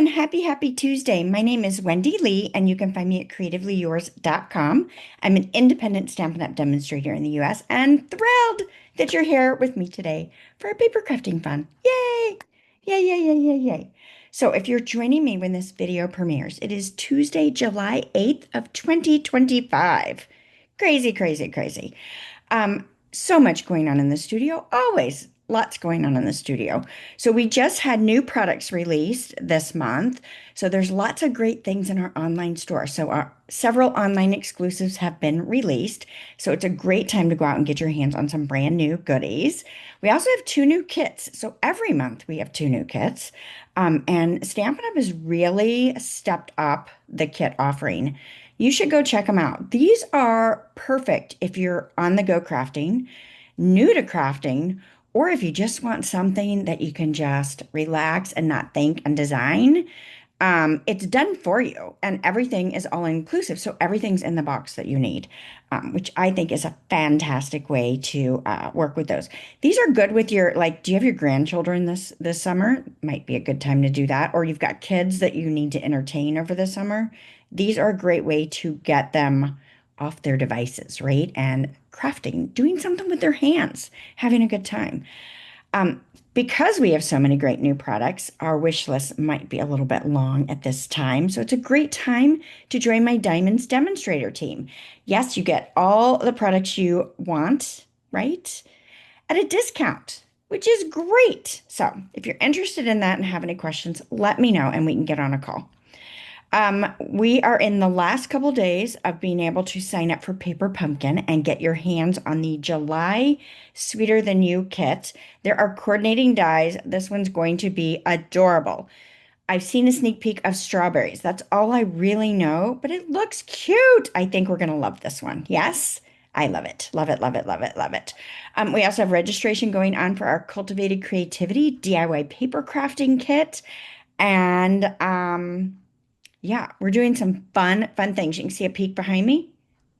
and happy Tuesday. My name is Wendy Lee, and you can find me at creativeleeyours.com. I'm an independent Stampin' Up! Demonstrator in the US and thrilled that you're here with me today for a paper crafting fun. Yay! Yay, yay, yay, yay, yay. So if you're joining me when this video premieres, it is Tuesday, July 8th of 2025. Crazy, crazy, crazy. So much going on in the studio, always lots going on in the studio. So we just had new products released this month. So there's lots of great things in our online store. So our several online exclusives have been released. So it's a great time to go out and get your hands on some brand new goodies. We also have two new kits. So every month we have two new kits. And Stampin' Up! Has really stepped up the kit offering. You should go check them out. These are perfect if you're on the go crafting, new to crafting, or if you just want something that you can just relax and not think and design. It's done for you, and everything is all inclusive. So everything's in the box that you need, which I think is a fantastic way to work with those. These are good with your, like, do you have your grandchildren this summer? Might be a good time to do that. Or you've got kids that you need to entertain over the summer. These are a great way to get them off their devices, right? And crafting, doing something with their hands, having a good time. Because we have so many great new products, our wish list might be a little bit long at this time. So it's a great time to join my Diamonds demonstrator team. Yes, you get all the products you want, right? At a discount, which is great. So if you're interested in that and have any questions, let me know and we can get on a call. We are in the last couple days of being able to sign up for Paper Pumpkin and get your hands on the July Sweeter Than You kit. There are coordinating dies. This one's going to be adorable. I've seen a sneak peek of strawberries. That's all I really know, but it looks cute. I think we're going to love this one. Yes, I love it. Love it, love it, love it, love it. We also have registration going on for our Cultivated Creativity DIY paper crafting kit. And yeah, we're doing some fun things. You can see a peek behind me.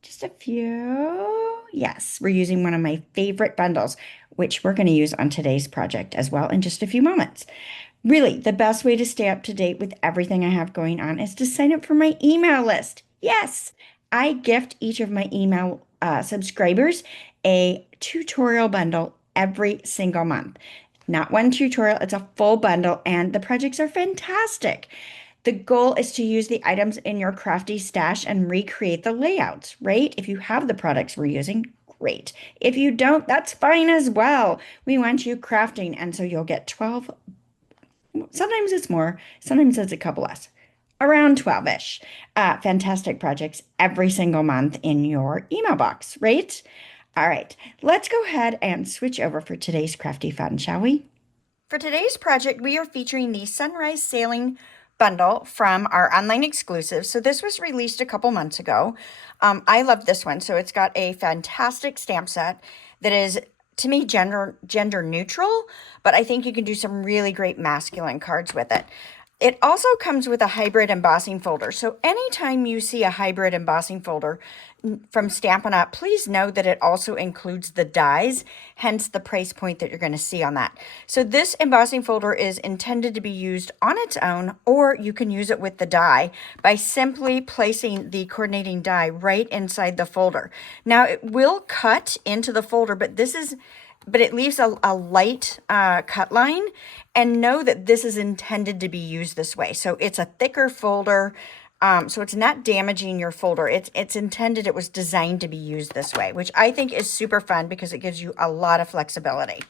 Just a few. Yes, we're using one of my favorite bundles, which we're going to use on today's project as well in just a few moments. Really, the best way to stay up to date with everything I have going on is to sign up for my email list. Yes, I gift each of my email subscribers a tutorial bundle every single month. Not one tutorial, it's a full bundle, and the projects are fantastic. The goal is to use the items in your crafty stash and recreate the layouts, right? If you have the products we're using, great. If you don't, that's fine as well. We want you crafting, and so you'll get 12. Sometimes it's more, sometimes it's a couple less. Around 12-ish. Fantastic projects every single month in your email box, right? All right, let's go ahead and switch over for today's crafty fun, shall we? For today's project, we are featuring the Sunrise Sailing bundle from our online exclusive. So this was released a couple months ago. I love this one. So it's got a fantastic stamp set that is, to me, gender neutral, but I think you can do some really great masculine cards with it. It also comes with a hybrid embossing folder. So anytime you see a hybrid embossing folder from Stampin' Up, please know that it also includes the dies, hence the price point that you're going to see on that. So this embossing folder is intended to be used on its own, or you can use it with the die by simply placing the coordinating die right inside the folder. Now it will cut into the folder, but it leaves a light cut line, and know that this is intended to be used this way. So it's a thicker folder, so it's not damaging your folder. It's intended, it was designed to be used this way, which I think is super fun because it gives you a lot of flexibility.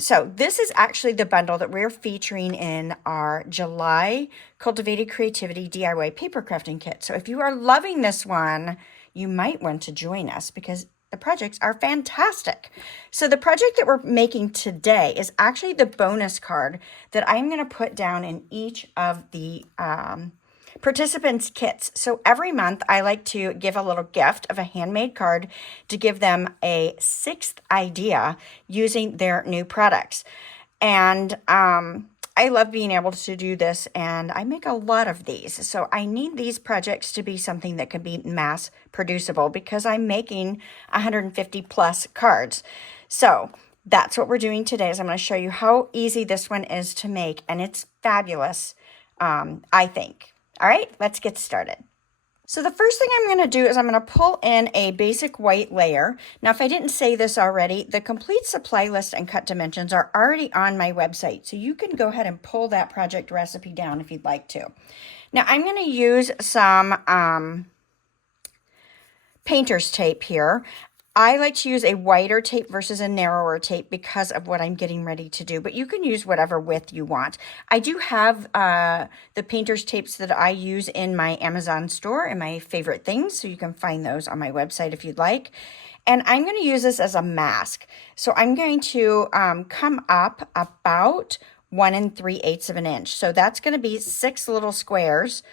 So this is actually the bundle that we're featuring in our July Cultivated Creativity DIY Paper Crafting Kit. So if you are loving this one, you might want to join us because the projects are fantastic. So the project that we're making today is actually the bonus card that I'm going to put down in each of the participants' kits. So every month I like to give a little gift of a handmade card to give them a sixth idea using their new products. And I love being able to do this, and I make a lot of these. So I need these projects to be something that can be mass producible because I'm making 150 plus cards. So that's what we're doing today is I'm going to show you how easy this one is to make, and it's fabulous. I think. All right, let's get started. So the first thing I'm going to do is I'm going to pull in a basic white layer. Now, if I didn't say this already, the complete supply list and cut dimensions are already on my website. So you can go ahead and pull that project recipe down if you'd like to. Now, I'm going to use some painter's tape here. I like to use a wider tape versus a narrower tape because of what I'm getting ready to do, but you can use whatever width you want. I do have the painter's tapes that I use in my Amazon store and my favorite things, so you can find those on my website if you'd like. And I'm going to use this as a mask. So I'm going to come up about 1 3/8 of an inch. So that's going to be 6 little squares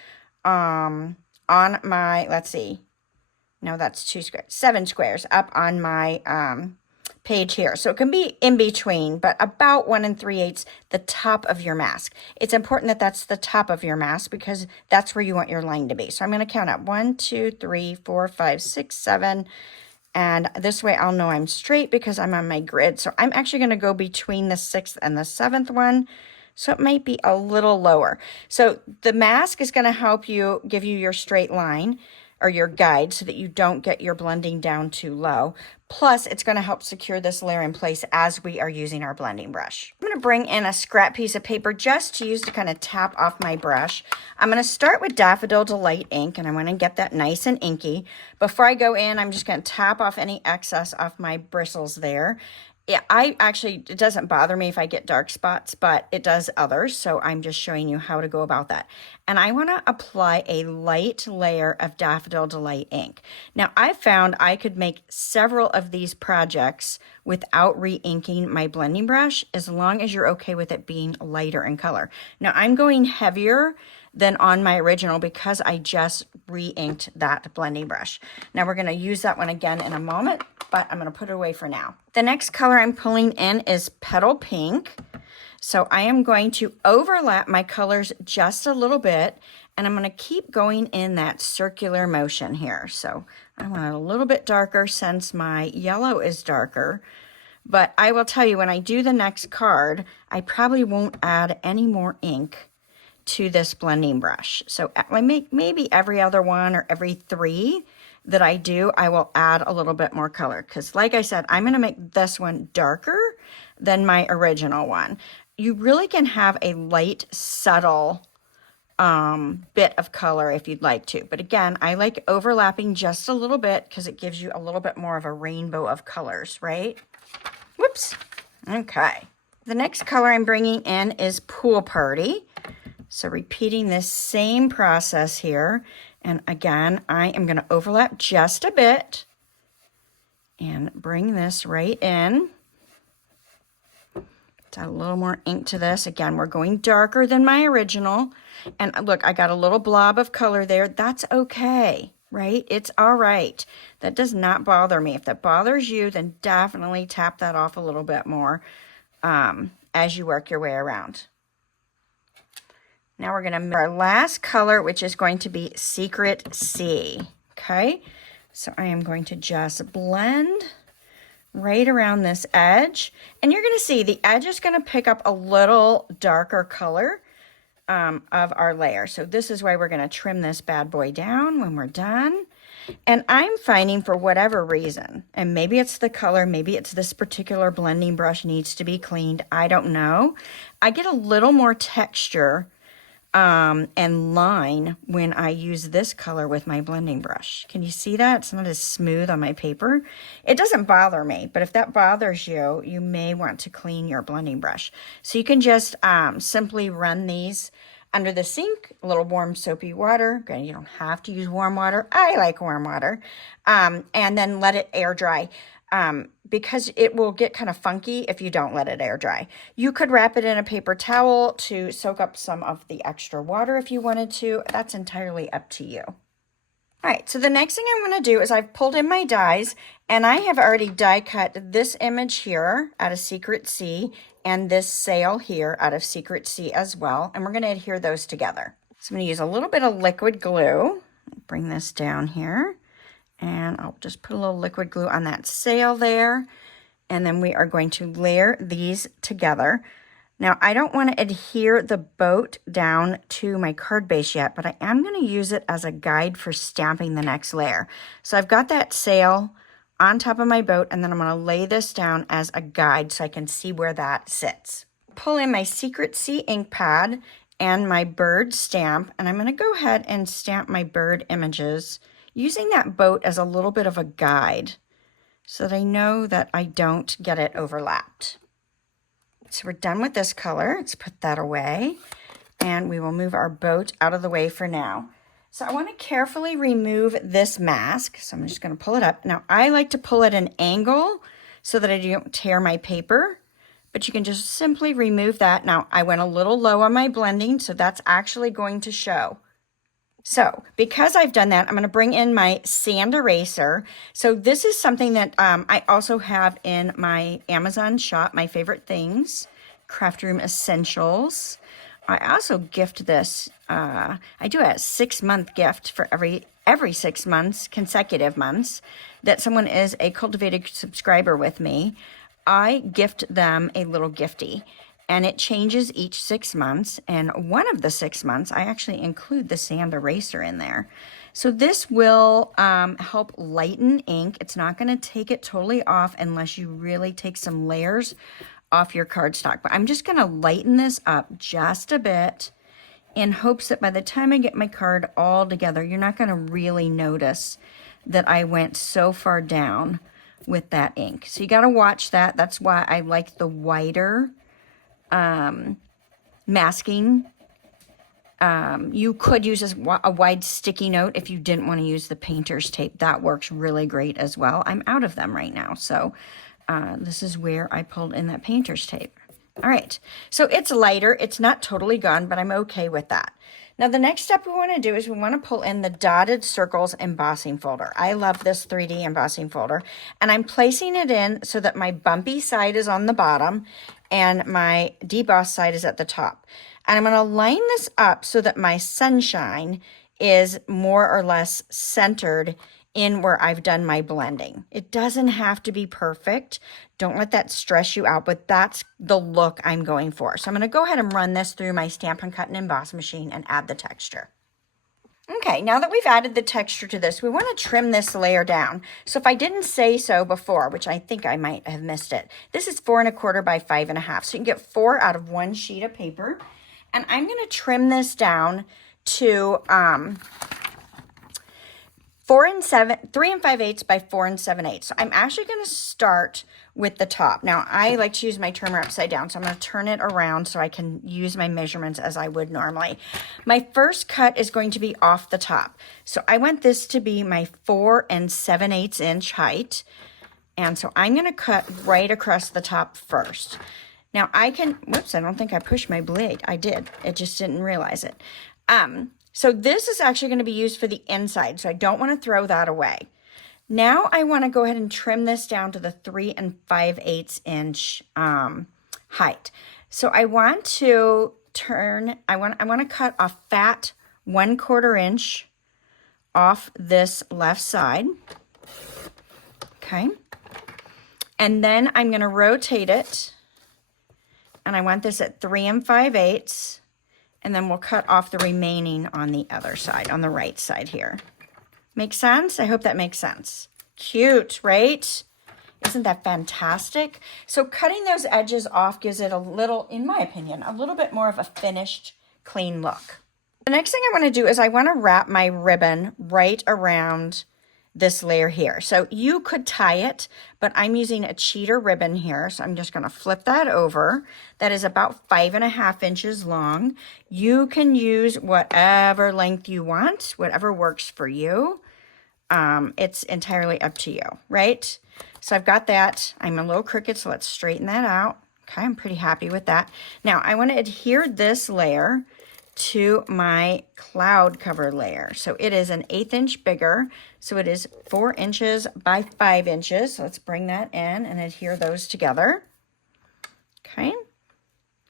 on my, let's see. No, that's 2 squares, 7 squares up on my page here. So it can be in between, but about 1 3/8 the top of your mask. It's important that that's the top of your mask because that's where you want your line to be. So I'm going to count up 1, 2, 3, 4, 5, 6, 7. And this way I'll know I'm straight because I'm on my grid. So I'm actually going to go between the 6th and the 7th one. So it might be a little lower. So the mask is going to help you give you your straight line or your guide so that you don't get your blending down too low. Plus, it's going to help secure this layer in place as we are using our blending brush. I'm going to bring in a scrap piece of paper just to use to kind of tap off my brush. I'm going to start with Daffodil Delight ink, and I'm going to get that nice and inky. Before I go in, I'm just going to tap off any excess off my bristles there. Yeah, it doesn't bother me if I get dark spots, but it does others. So I'm just showing you how to go about that. And I want to apply a light layer of Daffodil Delight ink. Now, I found I could make several of these projects without re-inking my blending brush, as long as you're okay with it being lighter in color. Now, I'm going heavier than on my original because I just re-inked that blending brush. Now we're going to use that one again in a moment, but I'm going to put it away for now. The next color I'm pulling in is Petal Pink. So I am going to overlap my colors just a little bit, and I'm going to keep going in that circular motion here. So I want it a little bit darker since my yellow is darker. But I will tell you, when I do the next card, I probably won't add any more ink to this blending brush. So I make maybe every other one or every 3 that I do, I will add a little bit more color. Because like I said, I'm going to make this one darker than my original one. You really can have a light, subtle bit of color if you'd like to. But again, I like overlapping just a little bit because it gives you a little bit more of a rainbow of colors, right? Whoops. Okay. The next color I'm bringing in is Pool Party. So repeating this same process here. And again, I am going to overlap just a bit and bring this right in. Add a little more ink to this. Again, we're going darker than my original. And look, I got a little blob of color there. That's okay, right? It's all right. That does not bother me. If that bothers you, then definitely tap that off a little bit more as you work your way around. Now we're going to make our last color, which is going to be Secret Sea. Okay, so I am going to just blend right around this edge. And you're going to see the edge is going to pick up a little darker color of our layer. So this is why we're going to trim this bad boy down when we're done. And I'm finding, for whatever reason, and maybe it's the color, maybe it's this particular blending brush needs to be cleaned, I don't know, I get a little more texture and line when I use this color with my blending brush. Can you see that? It's not as smooth on my paper. It doesn't bother me, but if that bothers you, you may want to clean your blending brush. So you can just simply run these under the sink, a little warm soapy water. Okay, you don't have to use warm water. I like warm water. And then let it air dry. Because it will get kind of funky if you don't let it air dry. You could wrap it in a paper towel to soak up some of the extra water if you wanted to. That's entirely up to you. All right, so the next thing I'm going to do is I've pulled in my dies, and I have already die cut this image here out of Secret Sea and this sail here out of Secret Sea as well, and we're going to adhere those together. So I'm going to use a little bit of liquid glue. Bring this down here. And I'll just put a little liquid glue on that sail there. And then we are going to layer these together. Now, I don't want to adhere the boat down to my card base yet, but I am going to use it as a guide for stamping the next layer. So I've got that sail on top of my boat, and then I'm going to lay this down as a guide so I can see where that sits. Pull in my Secret Sea ink pad and my bird stamp, and I'm going to go ahead and stamp my bird images using that boat as a little bit of a guide so that I know that I don't get it overlapped. So we're done with this color. Let's put that away, and we will move our boat out of the way for now. So I want to carefully remove this mask. So I'm just going to pull it up. Now I like to pull at an angle so that I don't tear my paper, but you can just simply remove that. Now I went a little low on my blending, so that's actually going to show. So because I've done that, I'm going to bring in my sand eraser. So this is something that I also have in my Amazon shop, My Favorite Things, Craft Room Essentials. I also gift this. I do a 6-month gift for every 6 months, consecutive months, that someone is a cultivated subscriber with me. I gift them a little gifty. And it changes each 6 months. And one of the 6 months, I actually include the sand eraser in there. So this will help lighten ink. It's not going to take it totally off unless you really take some layers off your cardstock. But I'm just going to lighten this up just a bit in hopes that by the time I get my card all together, you're not going to really notice that I went so far down with that ink. So you got to watch that. That's why I like the wider masking. You could use a wide sticky note if you didn't want to use the painter's tape. That works really great as well. I'm out of them right now, so this is where I pulled in that painter's tape. All right, so it's lighter. It's not totally gone, but I'm okay with that. Now the next step we want to do is we want to pull in the dotted circles embossing folder. I love this 3D embossing folder, and I'm placing it in so that my bumpy side is on the bottom and my deboss side is at the top. And I'm going to line this up so that my sunshine is more or less centered in where I've done my blending. It doesn't have to be perfect. Don't let that stress you out, but that's the look I'm going for. So I'm going to go ahead and run this through my Stampin' Cut and Emboss machine and add the texture. Okay, now that we've added the texture to this, we want to trim this layer down. So if I didn't say so before, which I think I might have missed it, this is 4 1/4 by 5 1/2. So you can get 4 out of 1 sheet of paper. And I'm going to trim this down to 3 5/8 by 4 7/8. So I'm actually going to start with the top. Now I like to use my trimmer upside down, so I'm going to turn it around so I can use my measurements as I would normally. My first cut is going to be off the top. So I want this to be my 4 7/8 inch height. And so I'm going to cut right across the top first. Now I can, whoops, I don't think I pushed my blade. I did. It just didn't realize it. So this is actually going to be used for the inside, so I don't want to throw that away. Now I want to go ahead and trim this down to the 3 5/8 inch height. So I want to I want to cut a fat 1/4 inch off this left side. Okay. And then I'm going to rotate it. And I want this at 3 5/8. And then we'll cut off the remaining on the other side, on the right side here. Make sense? I hope that makes sense. Cute, right? Isn't that fantastic? So cutting those edges off gives it a little, in my opinion, a little bit more of a finished, clean look. The next thing I want to do is I want to wrap my ribbon right around this layer here. So you could tie it, but I'm using a cheater ribbon here. So I'm just going to flip that over. That is about 5 1/2 inches long. You can use whatever length you want, whatever works for you. It's entirely up to you, right? So I've got that. I'm a little crooked, so let's straighten that out. Okay, I'm pretty happy with that. Now I want to adhere this layer to my cloud cover layer. So it is an 1/8 inch bigger. So it is 4 inches by 5 inches. So let's bring that in and adhere those together. Okay.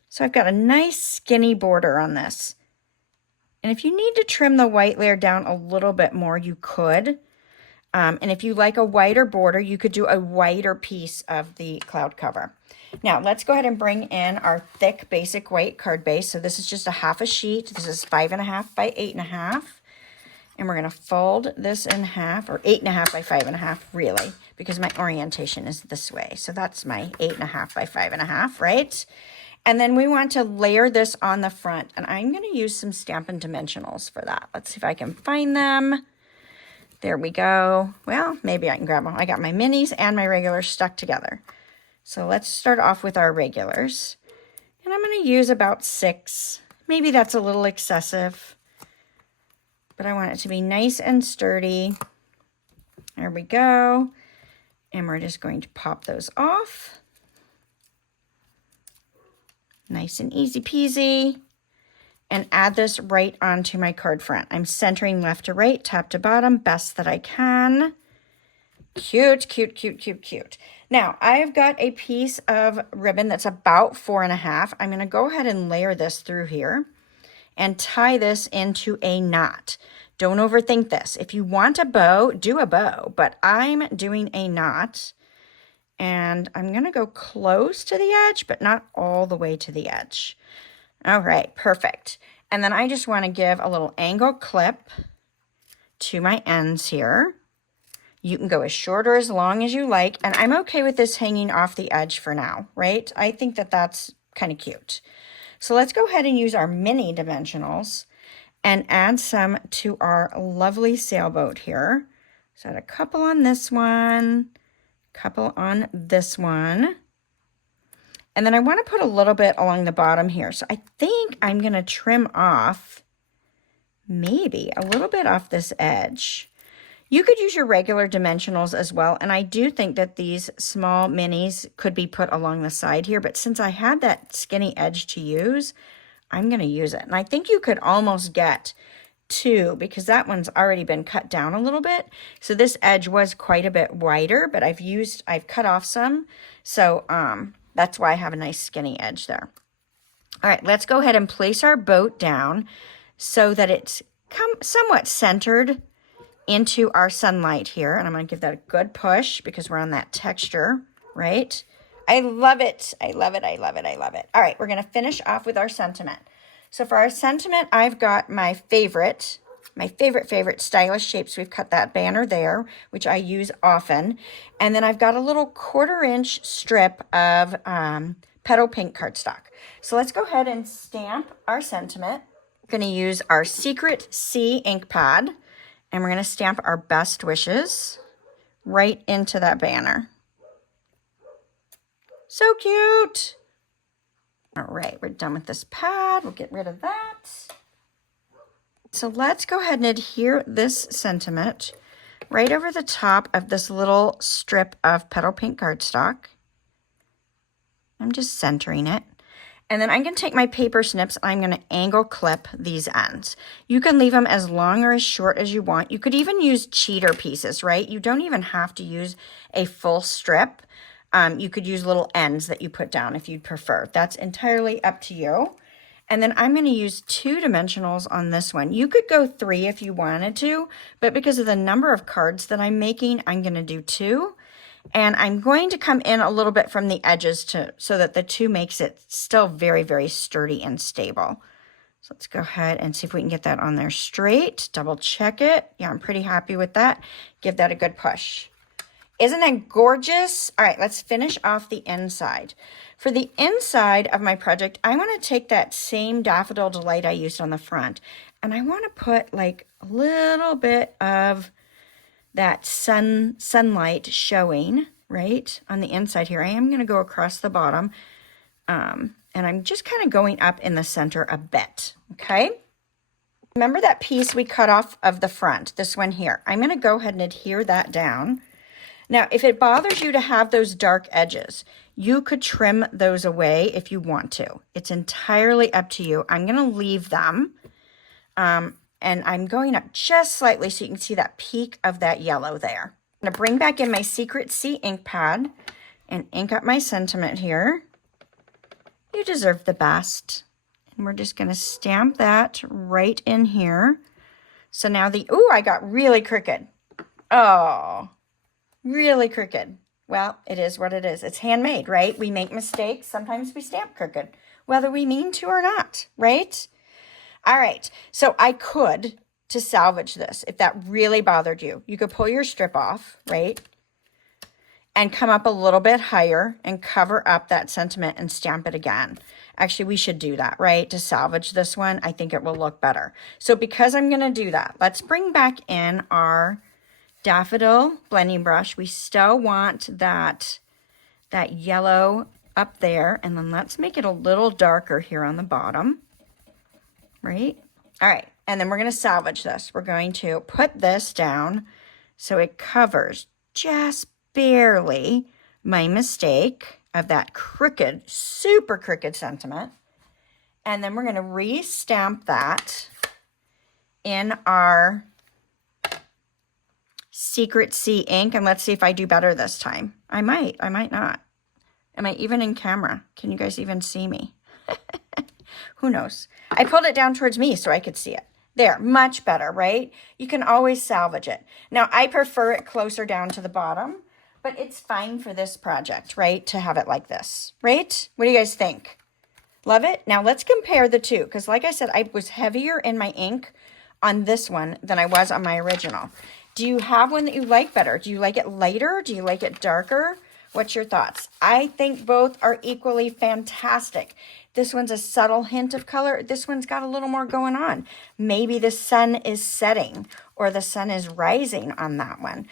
So I've got a nice skinny border on this. And if you need to trim the white layer down a little bit more, you could. And if you like a wider border, you could do a wider piece of the cloud cover. Now let's go ahead and bring in our thick basic white card base. So this is just a half a sheet. This is 5.5 by 8.5. And we're going to fold this in half, or 8.5 by 5.5, really, because my orientation is this way. So that's my 8.5 by 5.5, right? And then we want to layer this on the front, and I'm going to use some Stampin' Dimensionals for that. Let's see if I can find them. There we go. Well, maybe I can grab them. I got my minis and my regulars stuck together. So let's start off with our regulars. And I'm going to use about 6. Maybe that's a little excessive, but I want it to be nice and sturdy. There we go. And we're just going to pop those off. Nice and easy peasy. And add this right onto my card front. I'm centering left to right, top to bottom, best that I can. Cute, cute, cute, cute, cute. Now, I've got a piece of ribbon that's about 4.5. I'm going to go ahead and layer this through here and tie this into a knot. Don't overthink this. If you want a bow, do a bow, but I'm doing a knot. And I'm going to go close to the edge, but not all the way to the edge. All right, perfect. And then I just want to give a little angle clip to my ends here. You can go as short or as long as you like, and I'm okay with this hanging off the edge for now, right? I think that that's kind of cute. So let's go ahead and use our mini dimensionals and add some to our lovely sailboat here. So add a couple on this one, couple on this one. And then I want to put a little bit along the bottom here. So I think I'm going to trim off maybe a little bit off this edge. You could use your regular dimensionals as well. And I do think that these small minis could be put along the side here. But since I had that skinny edge to use, I'm going to use it. And I think you could almost get 2 because that one's already been cut down a little bit. So this edge was quite a bit wider, but I've cut off some. So that's why I have a nice skinny edge there. All right, let's go ahead and place our boat down so that it's somewhat centered into our sunlight here. And I'm going to give that a good push because we're on that texture, right? I love it. I love it. I love it. I love it. All right, we're going to finish off with our sentiment. So for our sentiment, I've got my favorite stylish shapes. We've cut that banner there, which I use often. And then I've got a little 1/4-inch strip of petal pink cardstock. So let's go ahead and stamp our sentiment. We're going to use our Secret C ink pad, and we're going to stamp our best wishes right into that banner. So cute. All right, we're done with this pad. We'll get rid of that. So let's go ahead and adhere this sentiment right over the top of this little strip of petal pink cardstock. I'm just centering it. And then I'm going to take my paper snips. I'm going to angle clip these ends. You can leave them as long or as short as you want. You could even use cheater pieces, right? You don't even have to use a full strip. You could use little ends that you put down if you'd prefer. That's entirely up to you. And then I'm going to use 2 dimensionals on this one. You could go 3 if you wanted to, but because of the number of cards that I'm making, I'm going to do 2. And I'm going to come in a little bit from the edges so that the 2 makes it still very, very sturdy and stable. So let's go ahead and see if we can get that on there straight. Double check it. Yeah, I'm pretty happy with that. Give that a good push. Isn't that gorgeous? All right, let's finish off the inside. For the inside of my project, I want to take that same Daffodil Delight I used on the front, and I want to put like a little bit of that sunlight showing right on the inside here. I am going to go across the bottom, and I'm just kind of going up in the center a bit, okay? Remember that piece we cut off of the front, this one here. I'm going to go ahead and adhere that down. Now, if it bothers you to have those dark edges, you could trim those away if you want to. It's entirely up to you. I'm going to leave them, and I'm going up just slightly so you can see that peak of that yellow there. I'm going to bring back in my Secret C ink pad and ink up my sentiment here. You deserve the best. And we're just going to stamp that right in here. So now ooh, I got really crooked. Oh, really crooked. Well, it is what it is. It's handmade, right? We make mistakes. Sometimes we stamp crooked, whether we mean to or not, right? All right. So I could, to salvage this, if that really bothered you, you could pull your strip off, right? And come up a little bit higher and cover up that sentiment and stamp it again. Actually, we should do that, right? To salvage this one, I think it will look better. So because I'm going to do that, let's bring back in our daffodil blending brush. We still want that yellow up there, and then let's make it a little darker here on the bottom, right? All right, and then we're going to salvage this. We're going to put this down so it covers just barely my mistake of that crooked, super crooked sentiment. And then we're going to re-stamp that in our Secret Sea ink, and let's see if I do better this time. I might not. Am I even in camera? Can you guys even see me? Who knows? I pulled it down towards me so I could see it. There, much better, right? You can always salvage it. Now, I prefer it closer down to the bottom, but it's fine for this project, right? To have it like this, right? What do you guys think? Love it? Now, let's compare the two, because like I said, I was heavier in my ink on this one than I was on my original. Do you have one that you like better? Do you like it lighter? Do you like it darker? What's your thoughts? I think both are equally fantastic. This one's a subtle hint of color. This one's got a little more going on. Maybe the sun is setting or the sun is rising on that one.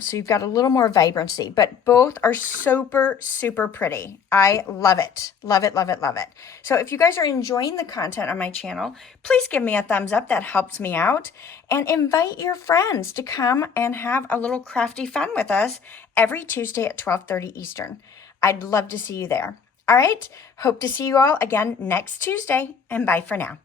So you've got a little more vibrancy, but both are super, super pretty. I love it. Love it, love it, love it. So if you guys are enjoying the content on my channel, please give me a thumbs up. That helps me out. And invite your friends to come and have a little crafty fun with us every Tuesday at 12:30 Eastern. I'd love to see you there. All right, hope to see you all again next Tuesday, and bye for now.